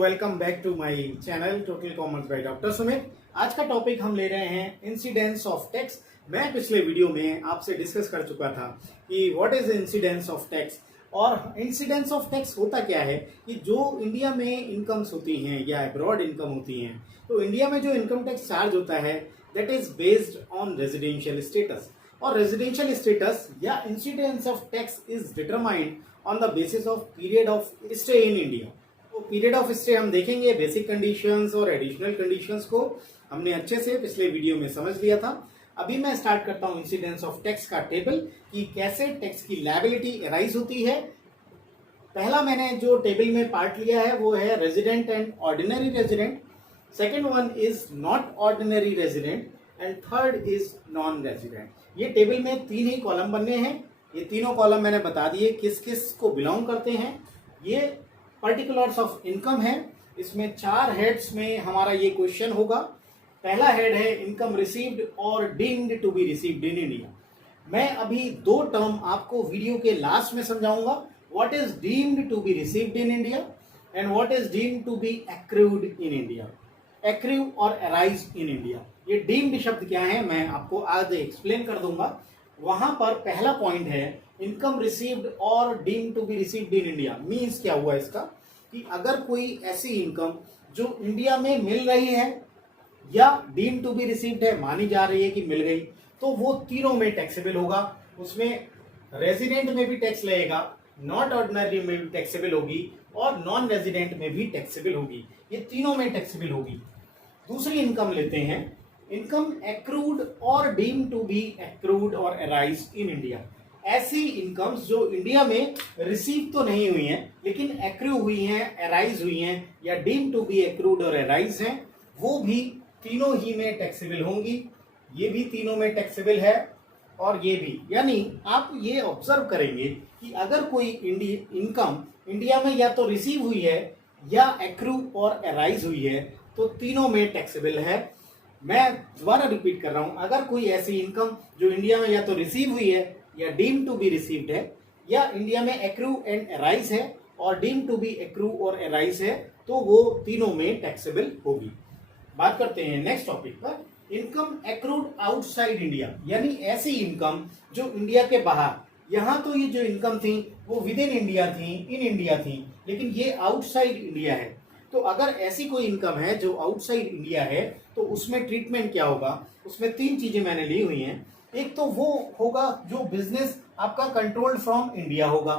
Welcome back to my channel total commerce by doctor Sumit. आज का topic हम ले रहे हैं इंसिडेंस ऑफ टैक्स। मैं पिछले वीडियो में आपसे डिस्कस कर चुका था कि what is incidence of tax. और इंसिडेंस ऑफ टैक्स होता क्या है कि जो इंडिया में इनकम्स होती हैं या अब्रॉड इनकम होती हैं, तो इंडिया में जो इनकम टैक्स चार्ज होता है that is based on residential status. और रेजिडेंशियल स्टेटस या incidence of tax is determined on the basis of period of stay in India. तो पीरियड ऑफ स्टे हम देखेंगे, बेसिक कंडीशंस और एडिशनल कंडीशंस को हमने अच्छे से पिछले वीडियो में समझ लिया था। अभी मैं स्टार्ट करता हूं इंसिडेंस ऑफ टैक्स का टेबल कि कैसे टैक्स की लायबिलिटी अराइज होती है। पहला मैंने जो टेबल में पार्ट लिया है वो है resident and ordinary resident, second one is not ordinary resident and third is non resident. ये टेबल में तीन ही कॉलम बनने हैं। ये तीनों कॉलम मैंने बता दिए किस किस को बिलोंग करते हैं। ये पर्टिकुलर्स ऑफ इनकम है। इसमें चार हेड्स में हमारा ये क्वेश्चन होगा। पहला हेड है इनकम रिसीव्ड और deemed to be received in India. मैं अभी दो टर्म आपको वीडियो के लास्ट में समझाऊंगा, what is deemed to be received in India and what is deemed to be accrued in India. Accrue और अराइज इन इंडिया, ये डीम्ड शब्द क्या है मैं आपको आज एक्सप्लेन कर दूंगा। वहां पर पहला पॉइंट है इनकम रिसीव्ड और deemed to be received in India. Means क्या हुआ इसका कि अगर कोई ऐसी इनकम जो इंडिया में मिल रही है या डीम्ड टू बी रिसीव्ड है, मानी जा रही है कि मिल गई, तो वो तीनों में टैक्सेबल होगा। उसमें रेजिडेंट में भी टैक्स लगेगा, नॉट ऑर्डिनरी में भी टैक्सेबल होगी और नॉन रेजिडेंट में भी टैक्सेबल होगी। ये तीनों में टैक्सेबल होगी। दूसरी इनकम लेते हैं, इनकम एक्रूड और डीम्ड टू बी एक्रूड और अराइज इन इंडिया। ऐसी इनकम्स जो इंडिया में रिसीव तो नहीं हुई हैं लेकिन एक्रू हुई हैं, अराइज हुई हैं या डीम्ड टू बी एक्रूड और अराइज हैं, वो भी तीनों ही में टैक्सेबल होंगी। ये भी तीनों में टैक्सेबल है और ये भी। यानी आप ये ऑब्जर्व करेंगे कि अगर कोई इनकम इंडिया में या तो रिसीव हुई है या एक्रू और अराइज हुई है तो तीनों में टैक्सेबल है। मैं दोबारा रिपीट कर रहा हूं, अगर कोई ऐसी इनकम जो इंडिया में या तो रिसीव हुई है या डीम टू बी रिसीव्ड है या इंडिया में एक्रू एंड अराइज है और डीम टू बी एक्रू और अराइज है, तो वो तीनों में टैक्सेबल होगी। बात करते हैं नेक्स्ट टॉपिक पर, इनकम एक्रूड आउटसाइड इंडिया। यानी ऐसी इनकम जो इंडिया के बाहर, यहाँ तो ये जो इनकम थी वो विद इन इंडिया थी, इन इंडिया थी, लेकिन ये आउटसाइड इंडिया है। तो अगर ऐसी कोई इनकम है जो आउटसाइड इंडिया है तो उसमें ट्रीटमेंट क्या होगा। उसमें तीन चीजें मैंने ली हुई हैं। एक तो वो होगा जो बिजनेस आपका कंट्रोल्ड फ्रॉम इंडिया होगा।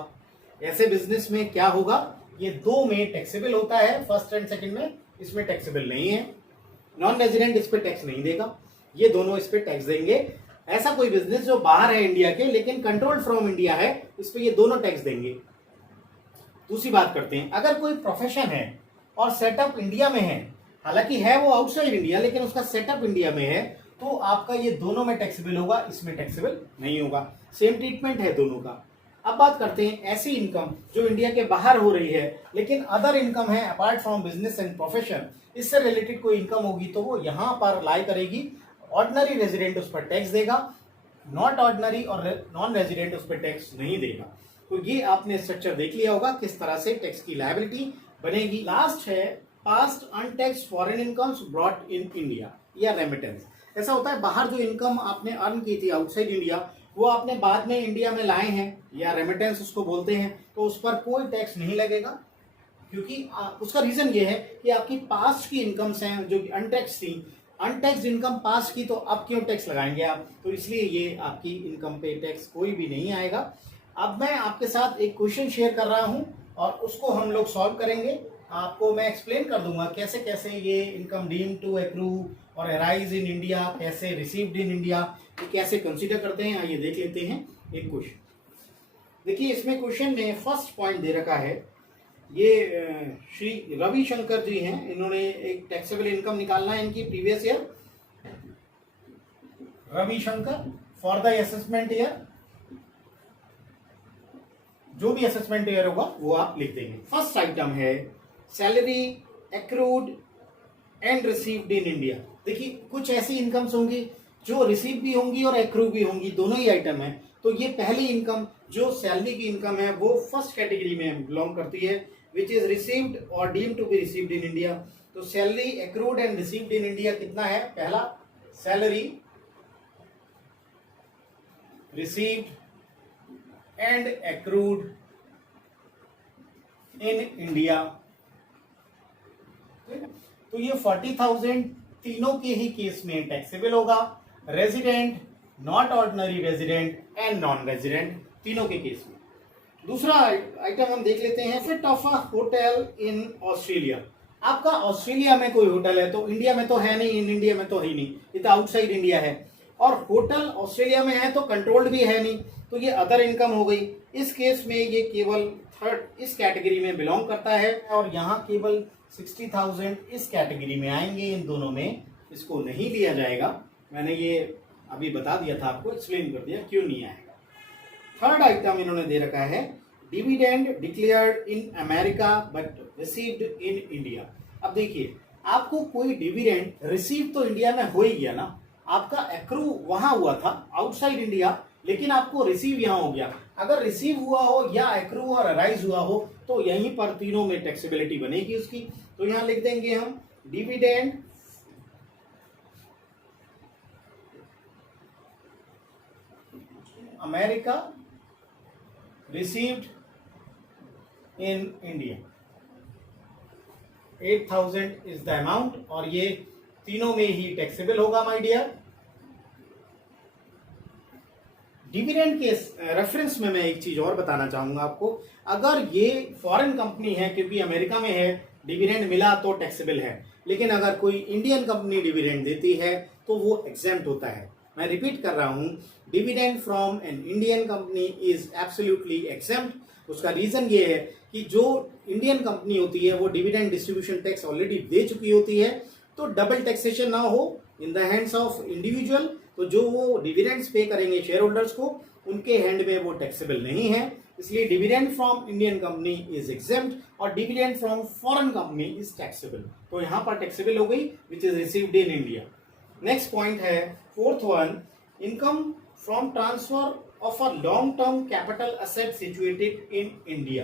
ऐसे बिजनेस में क्या होगा, ये दो में टैक्सेबल होता है, फर्स्ट एंड सेकंड में इसमें टैक्सेबल नहीं है। नॉन रेजिडेंट इस पे टैक्स नहीं देगा, ये दोनों इस पे टैक्स देंगे। ऐसा कोई बिजनेस जो बाहर है इंडिया के लेकिन कंट्रोल्ड फ्रॉम इंडिया है, इस पे ये दोनों टैक्स देंगे। दूसरी बात करते हैं, अगर कोई प्रोफेशन है और सेटअप इंडिया में है, हालांकि है वो आउटसाइड इंडिया लेकिन उसका सेटअप इंडिया में है, तो आपका ये दोनों में टैक्सेबल होगा, इसमें टैक्सेबल नहीं होगा। सेम ट्रीटमेंट है दोनों का। अब बात करते हैं ऐसी इनकम जो इंडिया के बाहर हो रही है लेकिन अदर इनकम है apart from business and profession, इससे रिलेटेड कोई इनकम होगी तो वो यहाँ पर लाई करेगी। ऑर्डिनरी रेजिडेंट उस पर टैक्स देगा, नॉट ऑर्डिनरी और नॉन रेजिडेंट उस पर टैक्स नहीं देगा। तो ये आपने स्ट्रक्चर देख लिया होगा किस तरह से टैक्स की लायबिलिटी बनेगी। लास्ट है past untaxed foreign incomes brought in India या रेमिटेंस। ऐसा होता है बाहर जो इनकम आपने अर्न की थी आउटसाइड इंडिया, वो आपने बाद में इंडिया में लाए हैं या रेमिटेंस उसको बोलते हैं, तो उस पर कोई टैक्स नहीं लगेगा। क्योंकि उसका रीजन ये है कि आपकी पास्ट की इनकम्स हैं जो अनटैक्स थी, अनटैक्स्ड इनकम पास्ट की, तो अब क्यों टैक्स लगाएंगे आप, तो इसलिए ये आपकी इनकम पे टैक्स कोई भी नहीं आएगा। अब मैं आपके साथ एक क्वेश्चन शेयर कर रहा हूं और उसको हम लोग सॉल्व करेंगे। आपको मैं एक्सप्लेन कर दूंगा कैसे कैसे ये इनकम डीम टू एक्रू और अराइज इन इंडिया, कैसे रिसीव्ड इन इंडिया, कैसे कंसीडर करते हैं। आइए देख लेते हैं एक क्वेश्चन। देखिए इसमें क्वेश्चन में फर्स्ट पॉइंट दे रखा है, ये श्री रविशंकर जी हैं, इन्होंने एक टैक्सेबल इनकम निकालना है इनकी previous year. Ravishankar for the assessment year, जो भी असेसमेंट ईयर होगा वो आप लिख देंगे। फर्स्ट आइटम है salary accrued and received in India. देखिए कुछ ऐसी इनकम्स होंगी जो रिसीव भी होंगी और एक्रू भी होंगी, दोनों ही आइटम है। तो ये पहली इनकम जो सैलरी की इनकम है वो फर्स्ट कैटेगरी में बिलोंग करती है। विच इज रिसीव्ड और deemed to be received in India. तो salary accrued and received in India कितना है? पहला, salary received and accrued in India. तो ये 40,000 तीनों के ही केस में टैक्सेबल होगा, resident, not ordinary resident and non resident, तीनों के केस में। दूसरा आइटम हम देख लेते हैं, fit of a hotel in Australia. आपका ऑस्ट्रेलिया में कोई होटल है, तो इंडिया में तो है नहीं, इन इंडिया में तो है ही नहीं, ये तो आउटसाइड इंडिया है, और होटल ऑस्ट्रेलिया में है तो कंट्रोल्ड भी है नहीं, तो ये अदर इनकम हो गई। इस केस में ये केवल थर्ड इस कैटेगरी में बिलोंग करता है, और यहाँ केवल 60,000 इस कैटेगरी में आएंगे। इन दोनों में इसको नहीं लिया जाएगा, मैंने ये अभी बता दिया था आपको, एक्सप्लेन कर दिया क्यों नहीं आएगा। थर्ड आइटम इन्होंने दे रखा है, dividend declared in America but received in India. अब देखिए, आपको कोई डिविडेंड रिसीव तो इंडिया में हो ही गया ना, आपका एक्रू वहां हुआ था आउटसाइड इंडिया, लेकिन आपको रिसीव यहां हो गया। अगर रिसीव हुआ हो या एक्रू और अराइज हुआ हो तो यहीं पर तीनों में टैक्सेबिलिटी बनेगी उसकी। तो यहां लिख देंगे हम, dividend America received in India, 8,000 is the amount, और ये तीनों में ही टैक्सेबल होगा माय डियर। डिविडेंड के रेफरेंस में मैं एक चीज और बताना चाहूंगा आपको, अगर ये फॉरेन कंपनी है, क्योंकि अमेरिका में है, डिविडेंड मिला तो टैक्सेबल है, लेकिन अगर कोई इंडियन कंपनी डिविडेंड देती है तो वो एग्जेम्प्ट होता है। मैं रिपीट कर रहा हूं, dividend from an Indian company is absolutely exempt. उसका रीजन ये है कि जो इंडियन कंपनी होती है वो डिविडेंड डिस्ट्रीब्यूशन टैक्स ऑलरेडी दे चुकी होती है, तो डबल टैक्सेशन ना हो in the hands of individual, तो जो वो डिविडेंड्स पे करेंगे शेयर होल्डर्स को, उनके हैंड में वो टैक्सेबल नहीं है। इसलिए dividend from Indian company is exempt और dividend from foreign company is taxable. तो यहां पर टैक्सेबल हो गई which is received in India. Next point है fourth one, income from transfer of a long term capital asset situated in India.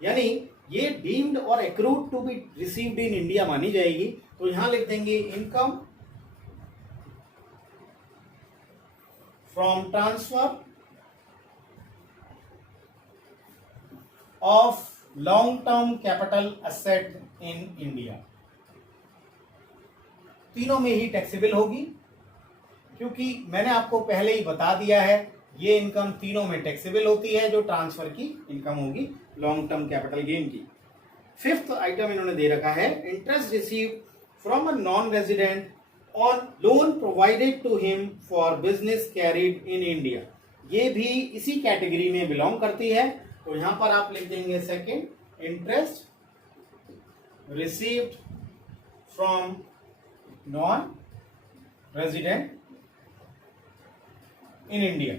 यानी ये deemed और accrued to be received in India मानी जाएगी। तो यहां लिख देंगे, income from transfer of long term capital asset in India, तीनों में ही टैक्सेबल होगी, क्योंकि मैंने आपको पहले ही बता दिया है ये इनकम तीनों में टैक्सेबल होती है, जो ट्रांसफर की इनकम होगी लॉन्ग टर्म कैपिटल गेन की। फिफ्थ आइटम इन्होंने दे रखा है, interest received from a non resident on loan provided to him for business carried in India. ये भी इसी कैटेगरी में बिलोंग करती है। तो यहां पर आप लिख देंगे second, interest received from non resident in India,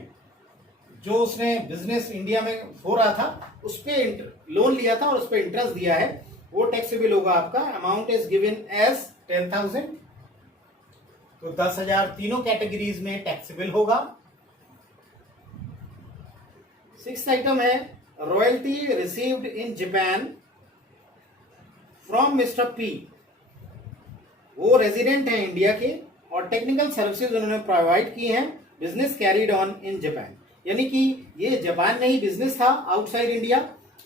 जो उसने बिजनेस इंडिया में हो रहा था उस पे लोन लिया था और उस पे इंटरेस्ट दिया है, वो टैक्सेबल होगा आपका। अमाउंट इज गिवन एज 10,000, तो 10,000 तीनों कैटेगरीज में टैक्सेबल होगा। सिक्स्थ आइटम है, royalty received in Japan from mister P. वो रेजिडेंट है इंडिया के और टेक्निकल सर्विसेज उन्होंने प्रोवाइड की हैं, business carried on in Japan. यानी कि ये जापान में ही बिजनेस था, आउटसाइड इंडिया,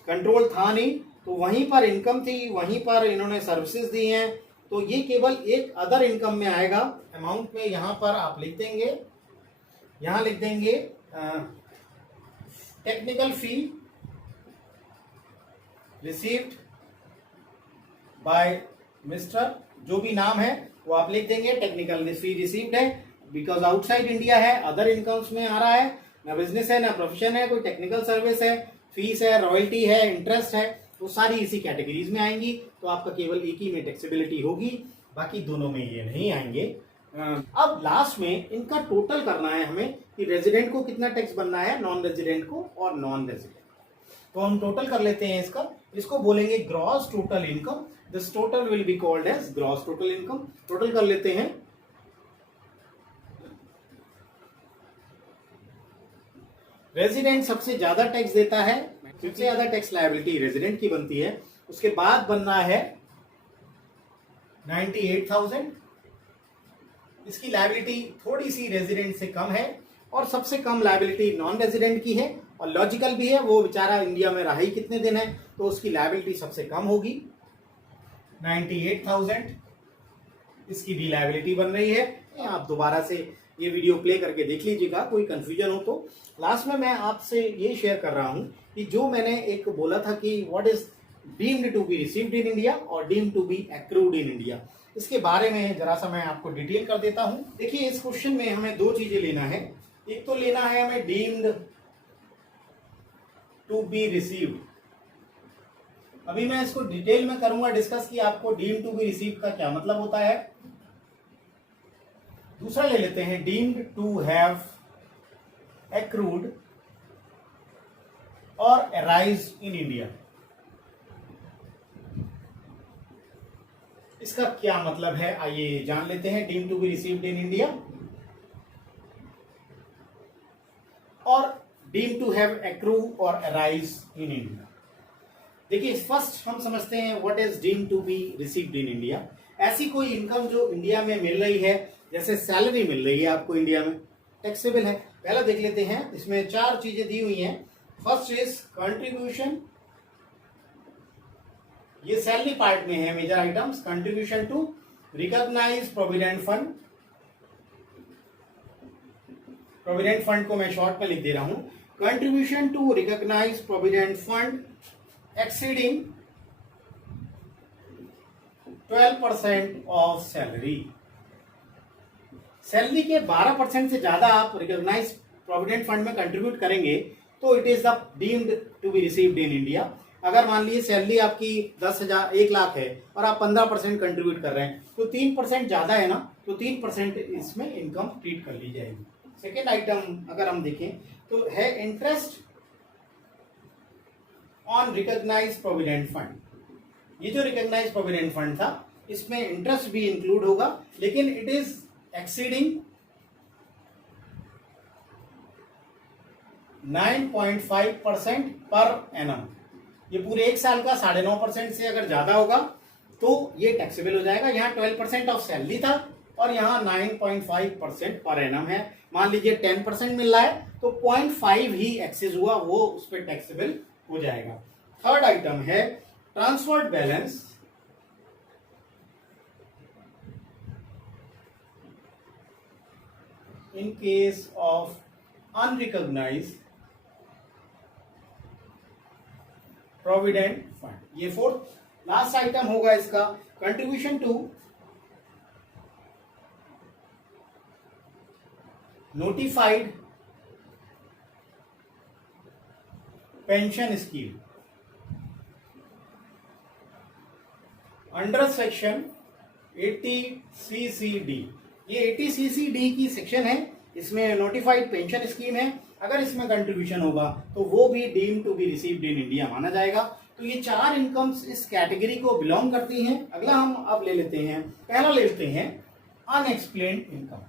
कंट्रोल था नहीं, तो वहीं पर इनकम थी, वहीं पर इन्होंने सर्विसेज दी हैं, तो ये केवल एक अदर इनकम में आएगा। अमाउंट में यहां पर आप लिख देंगे, यहां लिख देंगे technical fee received by mister, जो भी नाम है वो आप लिख देंगे, टेक्निकल फी रिसीव्ड है बिकॉज आउटसाइड इंडिया है, अदर इनकम्स में आ रहा है, ना बिजनेस है ना प्रोफेशन है, कोई टेक्निकल सर्विस है, फीस है, रॉयल्टी है, इंटरेस्ट है, तो सारी इसी कैटेगरीज में आएंगी। तो आपका केवल एक ही में टैक्सेबिलिटी होगी, बाकी दोनों में ये नहीं आएंगे। अब लास्ट में इनका टोटल करना है हमें कि रेजिडेंट को कितना टैक्स बनना है, नॉन रेजिडेंट को और नॉन रेजिडेंट। तो हम टोटल कर लेते हैं इसका, इसको बोलेंगे gross total income. This total will be called as gross total income. Total कर लेते हैं। रेजिडेंट सबसे ज्यादा टैक्स देता है, सबसे ज्यादा टैक्स लायबिलिटी रेजिडेंट की बनती है, उसके बाद बनना है 98,000। इसकी लायबिलिटी थोड़ी सी रेजिडेंट से कम है और सबसे कम लायबिलिटी नॉन रेजिडेंट की है और लॉजिकल भी है, वो बेचारा इंडिया में रहा ही कितने दिन है, तो उसकी लायबिलिटी सबसे कम होगी 98,000। इसकी भी लायबिलिटी बन रही है। आप दोबारा से ये वीडियो प्ले करके देख लीजिएगा, कोई कंफ्यूजन हो तो। लास्ट में मैं आपसे ये शेयर कर रहा हूं कि जो मैंने एक बोला था कि what is deemed to be received in India और deemed to be accrued in India, इसके बारे में जरा सा मैं आपको डिटेल कर देता हूं। देखिए, इस क्वेश्चन में हमें दो चीजें लेना है। एक तो लेना है हमें डीम्ड टू बी रिसीव्ड। अभी मैं इसको डिटेल में करूंगा डिस्कस कि आपको डीम्ड टू बी रिसीव्ड का क्या मतलब होता है। दूसरा ले लेते हैं डीम्ड टू हैव एक्रूड और अराइज इन इंडिया। इसका क्या मतलब है आइए जान लेते हैं। Deemed to be received in India और डीम्ड टू हैव एक्रू और अराइज इन इंडिया। देखिए, फर्स्ट हम समझते हैं what is deemed to be received in India. ऐसी कोई इनकम जो इंडिया में मिल रही है, जैसे सैलरी मिल रही है आपको इंडिया में, टैक्सेबल है। पहला देख लेते हैं, इसमें चार चीजें दी हुई हैं। फर्स्ट इज कंट्रीब्यूशन, ये सैलरी पार्ट में है major items. Contribution to recognise provident fund, provident fund को मैं शॉर्ट में लिख दे रहा हूं, contribution to recognise provident fund exceeding 12% of salary. Salary के 12% से ज्यादा आप रिकॉग्नाइज प्रोविडेंट फंड में कंट्रीब्यूट करेंगे तो it is the deemed to be received in India. अगर मान लीजिए सैलरी आपकी 10,000 1 लाख है और आप 15% कंट्रीब्यूट कर रहे हैं तो 3% ज्यादा है ना, तो 3% इसमें इनकम ट्रीट कर ली जाएगी। सेकेंड आइटम अगर हम देखें तो है interest on recognise provident fund. ये जो रिकॉग्नाइज प्रोविडेंट फंड था इसमें इंटरेस्ट भी इंक्लूड होगा, लेकिन it is exceeding 9.5% per annum. ये पूरे एक साल का 9.5% से अगर ज्यादा होगा तो ये टैक्सेबल हो जाएगा। यहाँ 12% ऑफ सैलरी था और यहाँ 9.5% पर एनम है। मान लीजिए 10% मिल रहा है तो 0.5 ही एक्सेस हुआ, वो उस पर टैक्सेबल हो जाएगा। थर्ड आइटम है transferred balance, in case of unrecognised provident fund. ये फोर्थ लास्ट आइटम होगा इसका, contribution to notified pension scheme under section 80CCD। ये 80CCD की सेक्शन है, इसमें नोटिफाइड पेंशन स्कीम है। अगर इसमें कंट्रीब्यूशन होगा तो वो भी deemed to be received in India माना जाएगा। तो ये चार इनकम्स इस कैटेगरी को बिलोंग करती हैं। अगला हम अब ले लेते हैं, पहला ले लेते हैं अनएक्सप्लेन्ड इनकम।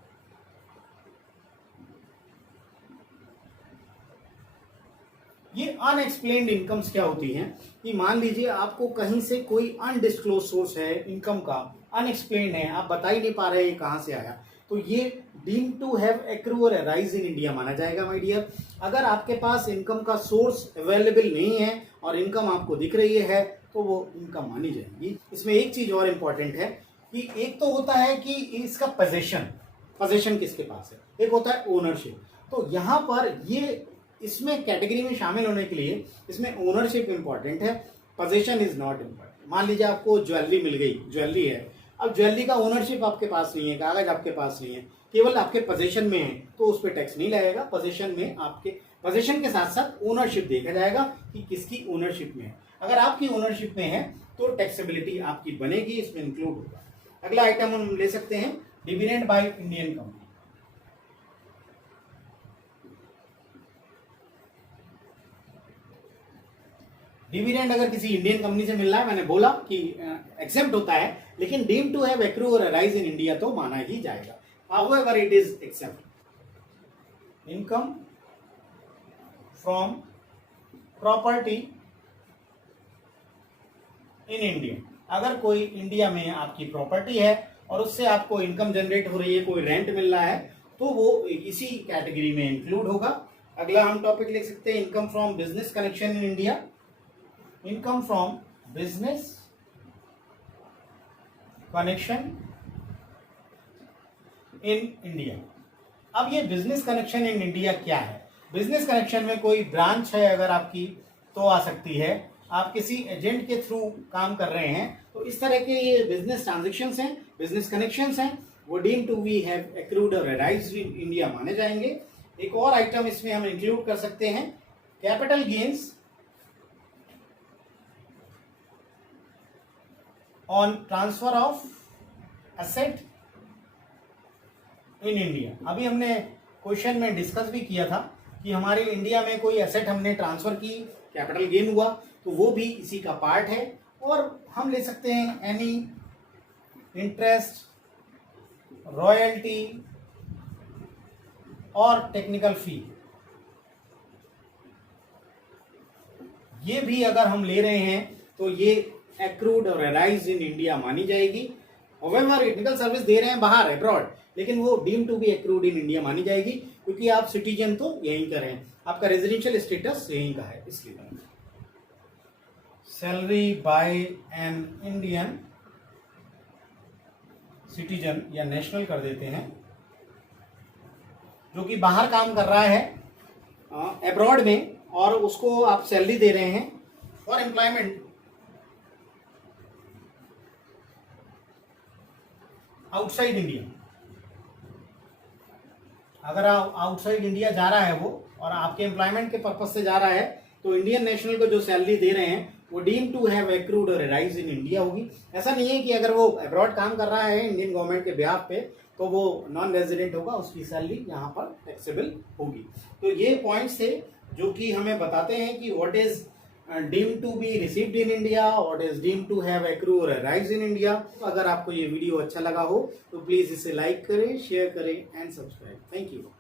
ये अनएक्सप्लेन्ड इनकम्स क्या होती हैं कि मान लीजिए आपको कहीं से कोई अनडिस्क्लोज सोर्स है इनकम का, अनएक्सप्लेन्ड है, आप बता ही नहीं पा रहे कहां से आया, तो ये डीम्ड टू हैव एक्रू और अराइज इन इंडिया माना जाएगा माय डियर। अगर आपके पास इनकम का सोर्स अवेलेबल नहीं है और इनकम आपको दिख रही है तो वो इनकम मानी जाएगी। इसमें एक चीज और इंपॉर्टेंट है कि एक तो होता है कि इसका पोजेशन किसके पास है, एक होता है ओनरशिप। तो यहाँ पर ये इसमें कैटेगरी में शामिल होने के लिए इसमें ओनरशिप इंपॉर्टेंट है, पोजीशन इज नॉट इंपॉर्टेंट। मान लीजिए आपको ज्वेलरी मिल गई, ज्वेलरी है, अब ज्वेलरी का ओनरशिप आपके पास नहीं है, कागज आपके पास नहीं है, केवल आपके पोजीशन में है, तो उस पर टैक्स नहीं लगेगा। पोजीशन में आपके पोजीशन के साथ साथ ओनरशिप देखा जाएगा कि किसकी ओनरशिप में है। अगर आपकी ओनरशिप में है तो टैक्सेबिलिटी आपकी बनेगी, इसमें इंक्लूड होगा। अगला आइटम हम ले सकते हैं dividend by Indian company. Dividend अगर किसी इंडियन कंपनी से मिल रहा है, मैंने बोला कि एक्सेप्ट होता है, लेकिन डीम टू हैव एक्रू और अराइज इन इंडिया तो माना ही जाएगा। However, it is except income from property in India. अगर कोई इंडिया में आपकी प्रॉपर्टी है और उससे आपको इनकम जनरेट हो रही है, कोई रेंट मिल रहा है, तो वो इसी कैटेगरी में इंक्लूड होगा। अगला हम टॉपिक लिख सकते हैं income from business connection in India. Income from business connection in India. अब ये बिजनेस कनेक्शन इन इंडिया क्या है? बिजनेस कनेक्शन में कोई ब्रांच है अगर आपकी तो आ सकती है, आप किसी एजेंट के थ्रू काम कर रहे हैं, तो इस तरह के ये बिजनेस ट्रांजेक्शन्स हैं, बिजनेस कनेक्शंस हैं, वो deem to be have accrued और अराइज्ड इन इंडिया माने जाएंगे। एक और आइटम इसमें हम इंक्लूड कर सकते हैं, capital gains on transfer of asset in India. अभी हमने क्वेश्चन में डिस्कस भी किया था कि हमारे इंडिया में कोई एसेट हमने ट्रांसफर की, कैपिटल गेन हुआ, तो वो भी इसी का पार्ट है। और हम ले सकते हैं एनी इंटरेस्ट, रॉयल्टी और टेक्निकल फी, ये भी अगर हम ले रहे हैं तो ये एक्रूड और अराइज इन इंडिया मानी जाएगी। However, टेक्निकल सर्विस दे रहे हैं बाहर अब्रॉड, लेकिन वो deem to be accrued in India मानी जाएगी, क्योंकि आप सिटीजन तो यहीं का हैं, आपका रेजिडेंशियल स्टेटस यहीं का है, इसलिए। Salary by an Indian citizen या नेशनल कर देते हैं, जो कि बाहर काम कर रहा है अब्रॉड में, और उसको आप सैलरी दे रहे हैं फॉर एम्प्लॉयमेंट आउटसाइड इंडिया। अगर आउटसाइड इंडिया जा रहा है वो और आपके एम्प्लॉयमेंट के पर्पज से जा रहा है, तो इंडियन नेशनल को जो सैलरी दे रहे हैं वो डीम टू हैव एक्रूड और अराइज इन इंडिया होगी। ऐसा नहीं है कि अगर वो अब्रॉड काम कर रहा है इंडियन गवर्नमेंट के बिहाफ पे तो वो नॉन रेजिडेंट होगा, उसकी सैलरी यहाँ पर टैक्सेबल होगी। तो ये पॉइंट्स थे जो कि हमें बताते हैं कि what is deem to be received in India, what is deem to have accrue और अराइज इन इंडिया। अगर आपको ये वीडियो अच्छा लगा हो तो प्लीज इसे लाइक करें, शेयर करें एंड सब्सक्राइब। Thank you.